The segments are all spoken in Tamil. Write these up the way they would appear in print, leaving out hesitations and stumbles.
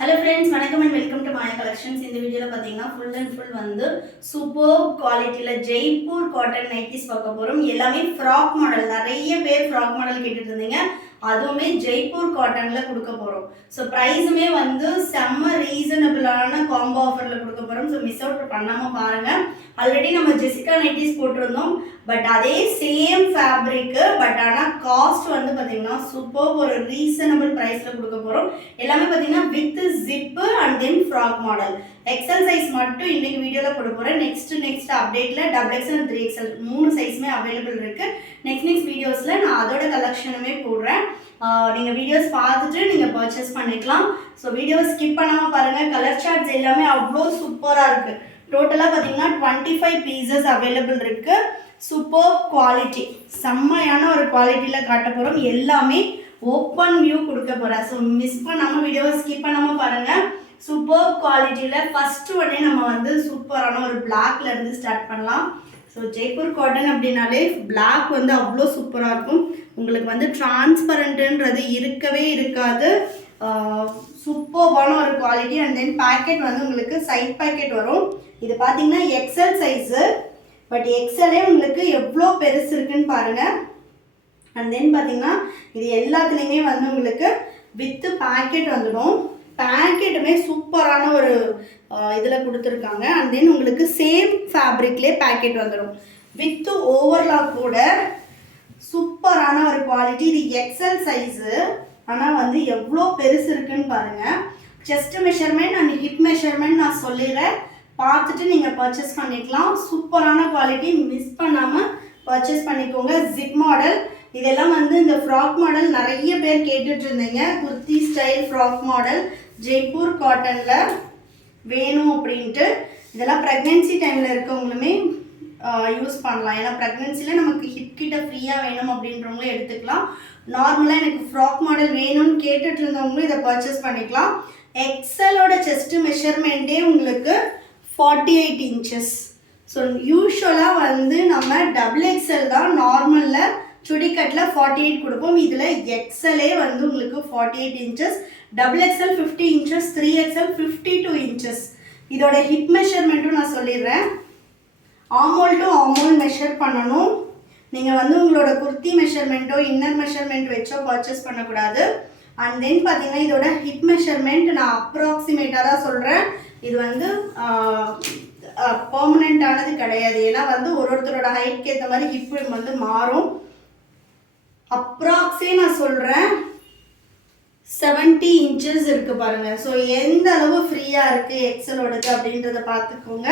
Hello friends, welcome and welcome to Maya Collections. In the video full and full வந்து superb quality Jaipur cotton nighties பார்க்க போறோம். எல்லாமே frock model. நிறைய பேர் frock model கேட்டிட்டு இருந்தீங்க. அதுவுமே ஜெய்ப்பூர் காட்டன்ல கொடுக்க போறோம். ஸோ ப்ரைஸுமே வந்து செம்ம ரீசனபிளான காம்போ ஆஃபர்ல கொடுக்க போறோம். ஸோ மிஸ் அவுட் பண்ணாம பாருங்க. ஆல்ரெடி நம்ம ஜெசிகா நைட்டிஸ் போட்டிருந்தோம். பட் அதே சேம் ஃபேப்ரிக்கு பட் ஆனால் காஸ்ட் வந்து பார்த்தீங்கன்னா சூப்பர் ஒரு ரீசனபிள் ப்ரைஸில் கொடுக்க போகிறோம். எல்லாமே பார்த்தீங்கன்னா with zip and then frock model. XL size மட்டும் இன்னைக்கு வீடியோவில் போட போகிறேன். நெக்ஸ்ட் அப்டேட்டில் XXL அண்ட் 3XL 3 சைஸுமே அவைலபிள் இருக்குது. நெக்ஸ்ட் வீடியோஸில் நான் அதோட கலெக்ஷனுமே போடுறேன். நீங்கள் வீடியோஸ் பார்த்துட்டு நீங்கள் பர்ச்சேஸ் பண்ணிக்கலாம். ஸோ வீடியோவை ஸ்கிப் பண்ணாமல் பாருங்கள். கலர் சார்ட்ஸ் எல்லாமே அவ்வளோ சூப்பராக இருக்குது. டோட்டலாக பார்த்தீங்கன்னா 25 பீசஸ் அவைலபிள் இருக்குது. சூப்பர் குவாலிட்டி, செம்மையான ஒரு குவாலிட்டியில் காட்ட போகிறோம். எல்லாமே ஓப்பன் வியூ கொடுக்க போகிறேன். ஸோ மிஸ் பண்ணாமல் வீடியோவை ஸ்கிப் பண்ணாமல் பாருங்கள். சூப்பர் குவாலிட்டியில் ஃபஸ்ட்டு உடனே நம்ம வந்து சூப்பரான ஒரு பிளாக்ல இருந்து ஸ்டார்ட் பண்ணலாம். ஸோ ஜெய்ப்பூர் காட்டன் அப்படின்னாலே பிளாக் வந்து அவ்வளோ சூப்பராக இருக்கும். உங்களுக்கு வந்து டிரான்ஸ்பரண்ட்டுன்றது இருக்கவே இருக்காது. சூப்பர்பான ஒரு குவாலிட்டி. அண்ட் தென் பேக்கெட் வந்து உங்களுக்கு சைட் பேக்கெட் வரும். இது பார்த்தீங்கன்னா எக்ஸல் சைஸு. பட் எக்ஸலே உங்களுக்கு எவ்வளோ பெருசு இருக்குன்னு பாருங்கள். அண்ட் தென் பார்த்தீங்கன்னா இது எல்லாத்துலேயுமே வந்து உங்களுக்கு வித்து பேக்கெட் வந்துடும். பேக்கெட்டுமே சூப்பரான ஒரு இதில் கொடுத்துருக்காங்க. அண்ட் தென் உங்களுக்கு சேம் ஃபேப்ரிக்லேயே பேக்கெட் வந்துடும். வித்து ஓவர்லாக் கூட சூப்பரான ஒரு குவாலிட்டி. இது எக்ஸல் சைஸு. ஆனால் வந்து எவ்வளோ பெருசு இருக்குன்னு பாருங்கள். Chest measurement and hip measurement நான் சொல்லிடுறேன். பார்த்துட்டு நீங்கள் பர்ச்சேஸ் பண்ணிக்கலாம். சூப்பரான குவாலிட்டி, மிஸ் பண்ணாமல் பர்ச்சேஸ் பண்ணிக்கோங்க. ஜிப் மாடல் இதெல்லாம் வந்து இந்த ஃப்ராக் மாடல் நிறைய பேர் கேட்டுட்டு இருந்தீங்க. Kurti style frock model Jaipur காட்டனில் வேணும் அப்படின்ட்டு. இதெல்லாம் ப்ரெக்னென்சி டைமில் இருக்கவங்களுமே யூஸ் பண்ணலாம். ஏன்னா ப்ரெக்னென்சியில் நமக்கு ஹிப் கிட்ட ஃப்ரீயாக வேணும் அப்படின்றவங்களும் எடுத்துக்கலாம். நார்மலாக எனக்கு ஃப்ராக் மாடல் வேணும்னு கேட்டுட்டு இருந்தவங்களும் இதை பர்ச்சேஸ் பண்ணிக்கலாம். எக்ஸலோட செஸ்ட் மெஷர்மெண்ட்டே உங்களுக்கு 48 இன்ச்சஸ். ஸோ யூஸ்வலாக வந்து நம்ம XXL தான் நார்மலில் சுடிக்கட்டில் 48 கொடுப்போம். இதில் எக்ஸலே வந்து உங்களுக்கு 48 inches, XXL 50 inches, 3XL 52 inches. இதோட ஹிப் மெஷர்மெண்ட்டும் நான் சொல்லிடுறேன். ஆமோல் டு ஆமோல் மெஷர் பண்ணணும். நீங்கள் வந்து உங்களோட குர்த்தி மெஷர்மெண்ட்டோ இன்னர் மெஷர்மெண்ட் வச்சோ பர்ச்சேஸ் பண்ணக்கூடாது. அண்ட் தென் பார்த்தீங்கன்னா இதோட ஹிப் மெஷர்மெண்ட் நான் அப்ராக்சிமேட்டாக தான் சொல்கிறேன். இது வந்து பர்மனெண்ட்டானது கிடையாது. ஏன்னா வந்து ஒருத்தரோட ஹைட்க்கு ஏற்ற மாதிரி ஹிப் வந்து மாறும். அப்ராக்ஸே நான் சொல்கிறேன் 70 இன்ச்சஸ் இருக்குது பாருங்கள். ஸோ எந்த அளவு ஃப்ரீயாக இருக்குது எக்ஸலோடது அப்படின்றத பார்த்துக்கோங்க.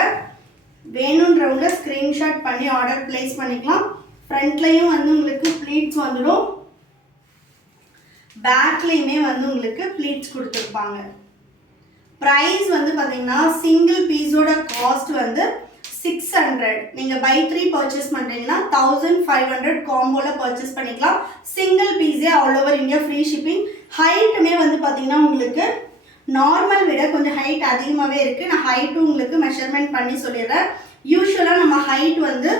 வேணுன்றவங்க ஸ்க்ரீன்ஷாட் பண்ணி ஆர்டர் ப்ளேஸ் பண்ணிக்கலாம். ஃப்ரண்ட்லேயும் வந்து உங்களுக்கு ப்ளீட்ஸ் வந்துடும். பேக்லேயுமே வந்து உங்களுக்கு ப்ளீட்ஸ் கொடுத்துருப்பாங்க. ப்ரைஸ் வந்து பார்த்தீங்கன்னா சிங்கிள் பீஸோட காஸ்ட் வந்து 600. நீங்கள் பை 3 பர்ச்சேஸ் பண்ணுறீங்கன்னா 1500 காம்போவில் பர்ச்சேஸ் பண்ணிக்கலாம். சிங்கிள் பீஸே all over India free shipping. ஹைட்டுமே வந்து பார்த்தீங்கன்னா உங்களுக்கு நார்மல் விட கொஞ்சம் ஹைட் அதிகமாகவே இருக்குது. நான் ஹைட்டும் உங்களுக்கு மெஷர்மெண்ட் பண்ணி சொல்லிடுறேன். யூஸ்வலாக நம்ம ஹைட் வந்து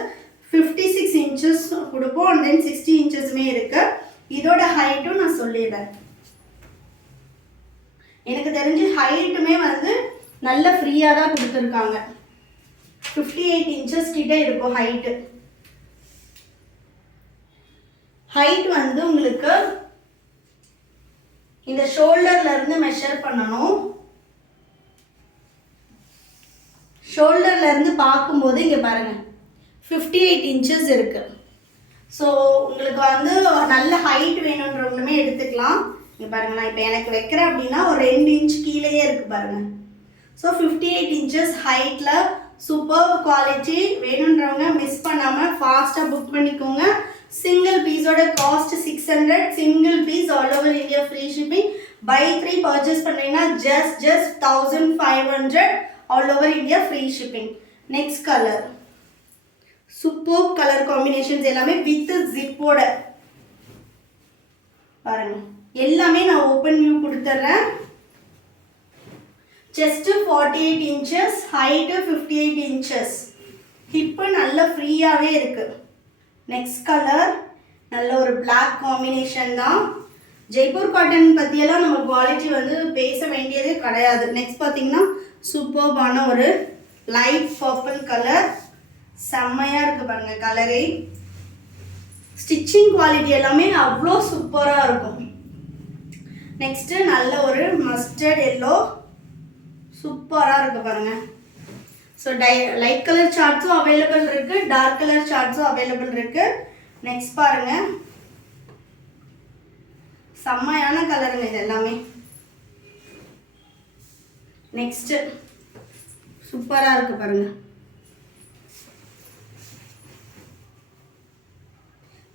56 இன்ச்சஸ் கொடுப்போம். அண்ட் தென் 60 இன்ச்சஸுமே இருக்குது. இதோட ஹைட்டும் நான் சொல்லிடுறேன். எனக்கு தெரிஞ்சு ஹைட்டுமே வந்து நல்ல ஃப்ரீயாக தான் கொடுத்துருக்காங்க. 58 இன்ச்சஸ் கிட்ட இருக்கும் ஹைட்டு. ஹைட் வந்து உங்களுக்கு இந்த ஷோல்டர்ல இருந்து மெஷர் பண்ணணும். ஷோல்டர்ல இருந்து பார்க்கும்போது இங்கே பாருங்க 58 இன்ச்சஸ் இருக்கு. ஸோ உங்களுக்கு வந்து நல்ல ஹைட் வேணுன்றவங்களுமே எடுத்துக்கலாம். இங்கே பாருங்கள், நான் இப்போ எனக்கு வைக்கிறேன் அப்படின்னா ஒரு 2 இன்ச் கீழேயே இருக்குது பாருங்கள். ஸோ 58 இன்ச்சஸ் ஹைட்டில் சூப்பர் குவாலிட்டி. வேணுன்றவங்க மிஸ் பண்ணாமல் ஃபாஸ்ட்டாக புக் பண்ணிக்கோங்க. சிங்கிள் பீஸோட cost 600. Single piece all over India free shipping. Buy 3 purchase பண்ணுறீங்கன்னா just 1500 all over India free shipping. Next colour super colour combinations எல்லாமே வித் ஜிப்போட பாருங்கள். எல்லாமே நான் ஓப்பன் வியூ கொடுத்துட்றேன். Chest 48 inches, height 58 inches. Hip நல்ல ஃப்ரீயாகவே இருக்குது. நெக்ஸ்ட் கலர் நல்ல ஒரு பிளாக் காம்பினேஷன் தான். ஜெய்ப்பூர் காட்டன் பற்றியெல்லாம் நம்ம குவாலிட்டி வந்து பேச வேண்டியதே கிடையாது. நெக்ஸ்ட் பார்த்தீங்கன்னா சூப்பர்பான ஒரு லைட் பர்பிள் கலர், செம்மையாக இருக்குது பாருங்கள் கலரே. ஸ்டிச்சிங் குவாலிட்டி எல்லாமே அவ்வளோ சூப்பராக இருக்கும். நெக்ஸ்ட்டு நல்ல ஒரு மஸ்டர்ட் எல்லோ, சூப்பராக இருக்குது பாருங்கள். ஸோ லைட் கலர் சார்ட்ஸும் அவைலபிள் இருக்குது, டார்க் கலர் சார்ட்ஸும் அவைலபிள் இருக்குது. நெக்ஸ்ட் பாருங்கள், செம்மையான கலருங்க இது எல்லாமே. நெக்ஸ்ட்டு சூப்பராக இருக்குது பாருங்கள்.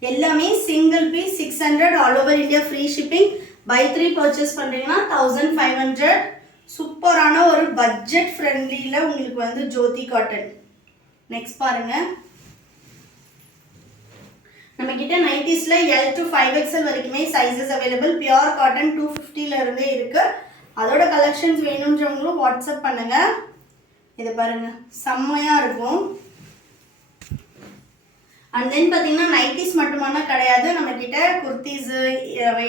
எல்லாமே single piece 600, all over India free shipping. Buy 3 purchase பண்ணுறீங்கன்னா 1500. சூப்பரான ஒரு பட்ஜெட் ஃப்ரெண்ட்லியில் உங்களுக்கு வந்து ஜோதி காட்டன். நெக்ஸ்ட் பாருங்கள், நம்மக்கிட்ட நைட்டிஸில் L to 5XL வரைக்குமே சைஸஸ் அவைலபிள். பியோர் காட்டன் 250 இருக்குது. அதோட கலெக்ஷன்ஸ் வேணுன்றவங்களும் வாட்ஸ்அப் பண்ணுங்கள். இதை பாருங்கள், செம்மையாக இருக்கும். அண்ட் தென் பார்த்தீங்கன்னா நைட்டிஸ் மட்டுமான கிடையாது, நம்மக்கிட்ட குர்த்திஸு,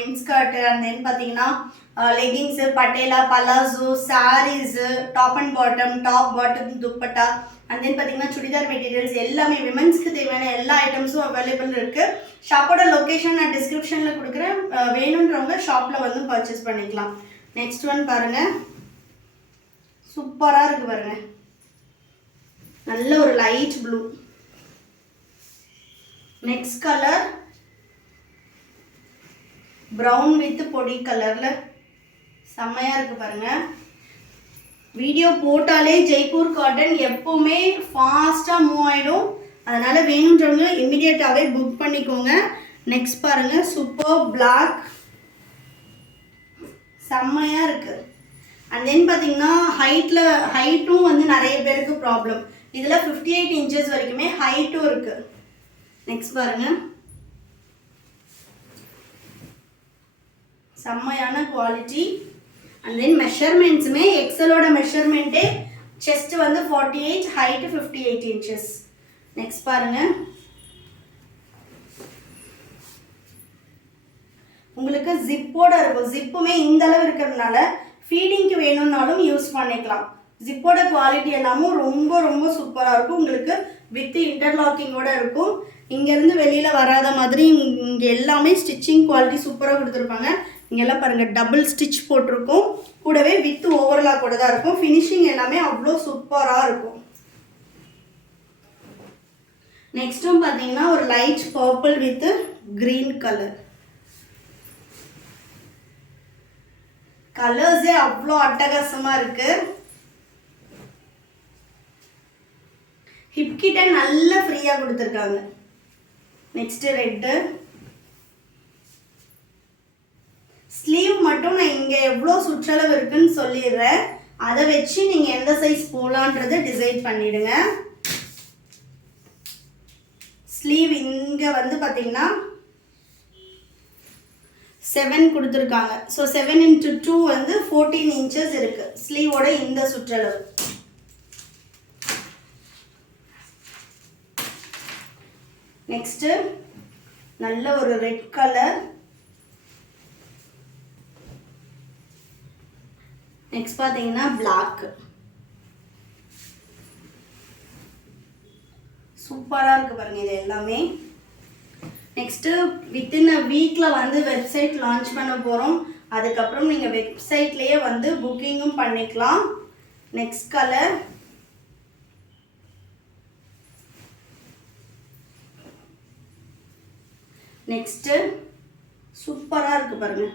இன்ஸ்கர்ட்டு, அண்ட் தென் பார்த்தீங்கன்னா லெகிங்ஸு, பட்டேலா, palazzo, saris, top and bottom, top bottom, dupatta, and then பார்த்தீங்கன்னா சுடிதார் மெட்டீரியல்ஸ் எல்லாமே விமென்ஸ்க்கு தேவையான எல்லா ஐட்டம்ஸும் அவைலபிள் இருக்குது. ஷாப்போட லொக்கேஷன் நான் டிஸ்கிரிப்ஷனில் கொடுக்குறேன், வேணுன்றவங்க ஷாப்பில் வந்து பர்ச்சேஸ் பண்ணிக்கலாம். நெக்ஸ்ட் ஒன் பாருங்கள், சூப்பராக இருக்குது பாருங்கள். நல்ல ஒரு light blue. Next colour brown with பொடி கலரில் செம்மையாக இருக்குது பாருங்கள். வீடியோ போட்டாலே ஜெய்ப்பூர் காட்டன் எப்போவுமே ஃபாஸ்ட்டாக மூவ் ஆகிடும். அதனால் வேணுன்றவங்க இம்மிடியேட்டாகவே புக் பண்ணிக்கோங்க. நெக்ஸ்ட் பாருங்கள், சூப்பர் பிளாக், செம்மையாக இருக்குது. அண்ட் தென் பார்த்தீங்கன்னா ஹைட்டும் வந்து நிறைய பேருக்கு ப்ராப்ளம். இதில் 58 இன்ச்சஸ் வரைக்குமே ஹைட்டும் இருக்குது. நெக்ஸ்ட் பாருங்கள், செம்மையான குவாலிட்டி. அண்ட் தென் மெஷர்மெண்ட்ஸுமே எக்ஸலோட மெஷர்மெண்ட்டே செஸ்ட் வந்து 48, ஹைட்டு 58 இன்ச்சஸ். நெக்ஸ்ட் பாருங்கள், உங்களுக்கு ஜிப்போட இருக்கும். ஜிப்புமே இந்த அளவு இருக்கிறதுனால ஃபீடிங்க்கு வேணும்னாலும் யூஸ் பண்ணிக்கலாம். ஜிப்போட குவாலிட்டி எல்லாமும் ரொம்ப ரொம்ப சூப்பராக இருக்கும். உங்களுக்கு வித் இன்டர்லாக்கிங்கோட இருக்கும். இங்கேருந்து வெளியில் வராத மாதிரி இங்கே எல்லாமே ஸ்டிச்சிங் குவாலிட்டி சூப்பராக கொடுத்துருப்பாங்க. இங்கெல்லாம் பாருங்கள், டபுள் ஸ்டிச் போட்டிருக்கும், கூடவே வித் ஓவர்லாக் கூட தான் இருக்கும். ஃபினிஷிங் எல்லாமே அவ்வளோ சூப்பராக இருக்கும். நெக்ஸ்ட்டும் பார்த்தீங்கன்னா ஒரு light purple with green colour. கலர்ஸே அவ்வளோ அட்டகாசமாக இருக்குது. ஹிப் கிட்ட நல்லா ஃப்ரீயாக கொடுத்துருக்காங்க. Next red. ஸ்லீவ் மட்டும் நான் இங்கே எவ்வளோ சுற்றளவு இருக்குன்னு சொல்லிடுறேன். அதை வச்சு நீங்கள் எந்த சைஸ் போகலான்றதை டிசைட் பண்ணிடுங்க. ஸ்லீவ் இங்கே வந்து பார்த்தீங்கன்னா 7 கொடுத்துருக்காங்க. ஸோ 7 into 2 வந்து 14 இன்ச்சஸ் இருக்குது ஸ்லீவோட இந்த சுற்றளவு. நெக்ஸ்ட்டு நல்ல ஒரு ரெட் கலர். நெக்ஸ்ட் பார்த்தீங்கன்னா பிளாக். சூப்பராக இருக்குது பாருங்கள் இது எல்லாமே. நெக்ஸ்ட்டு வித்தின் அ வீக்கில் வந்து வெப்சைட் லான்ச் பண்ண போகிறோம். அதுக்கப்புறம் நீங்கள் வெப்சைட்லேயே வந்து புக்கிங்கும் பண்ணிக்கலாம். நெக்ஸ்ட் கலர் நெக்ஸ்ட்டு சூப்பராக இருக்குது பாருங்கள்.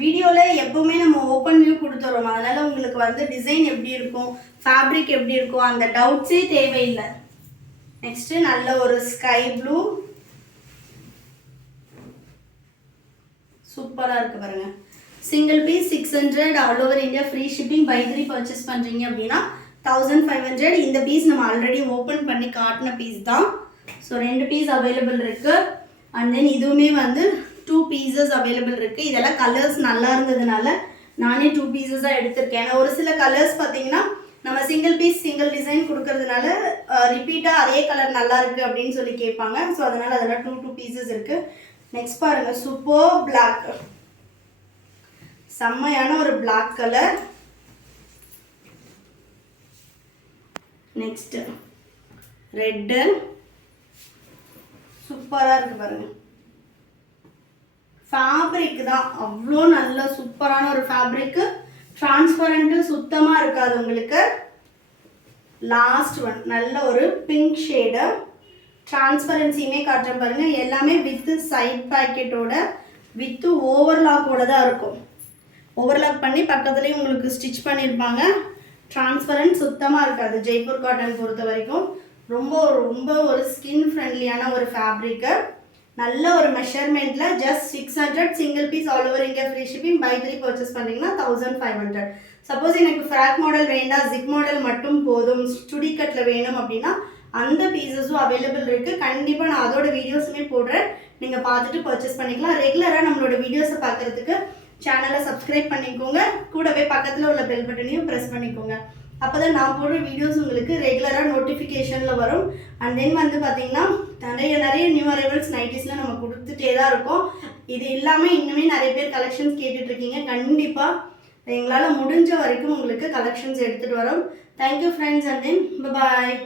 வீடியோவில் எப்போவுமே நம்ம ஓப்பன் வியூ கொடுத்துறோம். அதனால் உங்களுக்கு வந்து டிசைன் எப்படி இருக்கும், ஃபேப்ரிக் எப்படி இருக்கும், அந்த டவுட்ஸே தேவையில்லை. நெக்ஸ்ட்டு நல்ல ஒரு ஸ்கை ப்ளூ. சூப்பராக இருக்குது பாருங்கள். Single piece 600, all over India free shipping. Buy 3 purchase பண்ணுறீங்க அப்படின்னா 1500. இந்த பீஸ் நம்ம ஆல்ரெடி ஓப்பன் பண்ணி காட்டின பீஸ் தான். ஸோ 2 பீஸ் அவைலபிள் இருக்குது. அண்ட் தென் இதுவுமே வந்து 2 பீசஸ் அவைலபிள் இருக்குது. இதெல்லாம் கலர்ஸ் நல்லா இருந்ததுனால நானே 2 பீசஸாக எடுத்திருக்கேன். ஏன்னா ஒரு சில கலர்ஸ் பார்த்தீங்கன்னா நம்ம சிங்கிள் பீஸ் சிங்கிள் டிசைன் கொடுக்கறதுனால ரிப்பீட்டாக அதே கலர் நல்லா இருக்குது அப்படின்னு சொல்லி கேட்பாங்க. ஸோ அதனால் அதில் 2 பீசஸ் இருக்குது. நெக்ஸ்ட் பாருங்கள், சூப்பர் பிளாக், செம்மையான ஒரு பிளாக் கலர். நெக்ஸ்ட்டு ரெட்டு, சூப்பராக இருக்குது பாருங்கள். ஃபேப்ரிக் தான் அவ்வளோ நல்ல சூப்பரான ஒரு ஃபேப்ரிக்கு. டிரான்ஸ்பரண்ட்டு சுத்தமாக இருக்காது உங்களுக்கு. லாஸ்ட் ஒன் நல்ல ஒரு பிங்க் ஷேடு, டிரான்ஸ்பரன்சியுமே காட்டுறேன் பாருங்கள். எல்லாமே வித்து சைட் பாக்கெட்டோட வித்து ஓவர்லாக்கோட தான் இருக்கும். ஓவர்லாக் பண்ணி பக்கத்துலேயும் உங்களுக்கு ஸ்டிச் பண்ணியிருப்பாங்க. டிரான்ஸ்பரண்ட் சுத்தமாக இருக்காது. ஜெய்ப்பூர் காட்டன் பொறுத்த வரைக்கும் ரொம்ப ரொம்ப ஒரு ஸ்கின் ஃப்ரெண்ட்லியான ஒரு ஃபேப்ரிக்கு. நல்ல ஒரு மெஷர்மெண்ட்டில் just 600, single piece all over India free shipping. Buy 3 purchase பண்ணிங்கன்னா 1500. சப்போஸ் எனக்கு ஃப்ராக் மாடல் வேண்டாம், ஜிப் மாடல் மட்டும் போதும், சுடி கட்டில் வேணும் அப்படின்னா அந்த பீசஸும் அவைலபிள் இருக்குது. கண்டிப்பாக நான் அதோட வீடியோஸுமே போடுறேன், நீங்கள் பார்த்துட்டு பர்ச்சேஸ் பண்ணிக்கலாம். ரெகுலராக நம்மளோட வீடியோஸை பார்க்குறதுக்கு சேனலை சப்ஸ்கிரைப் பண்ணிக்கோங்க. கூடவே பக்கத்தில் உள்ள பெல் பட்டனையும் ப்ரெஸ் பண்ணிக்கோங்க. அப்போ தான் நான் போடுற வீடியோஸ் உங்களுக்கு ரெகுலராக நோட்டிஃபிகேஷனில் வரும். அண்ட் தென் வந்து பார்த்திங்கன்னா நிறைய நியூ அரைவல்ஸ் நைட்டிஸில் நம்ம கொடுத்துட்டே தான் இருக்கோம். இது இல்லாமல் இன்னுமே நிறைய பேர் கலெக்ஷன்ஸ் கேட்டுட்ருக்கீங்க. கண்டிப்பாக எங்களால் முடிஞ்ச வரைக்கும் உங்களுக்கு கலெக்ஷன்ஸ் எடுத்துகிட்டு வரோம். Thank you friends, and then bye.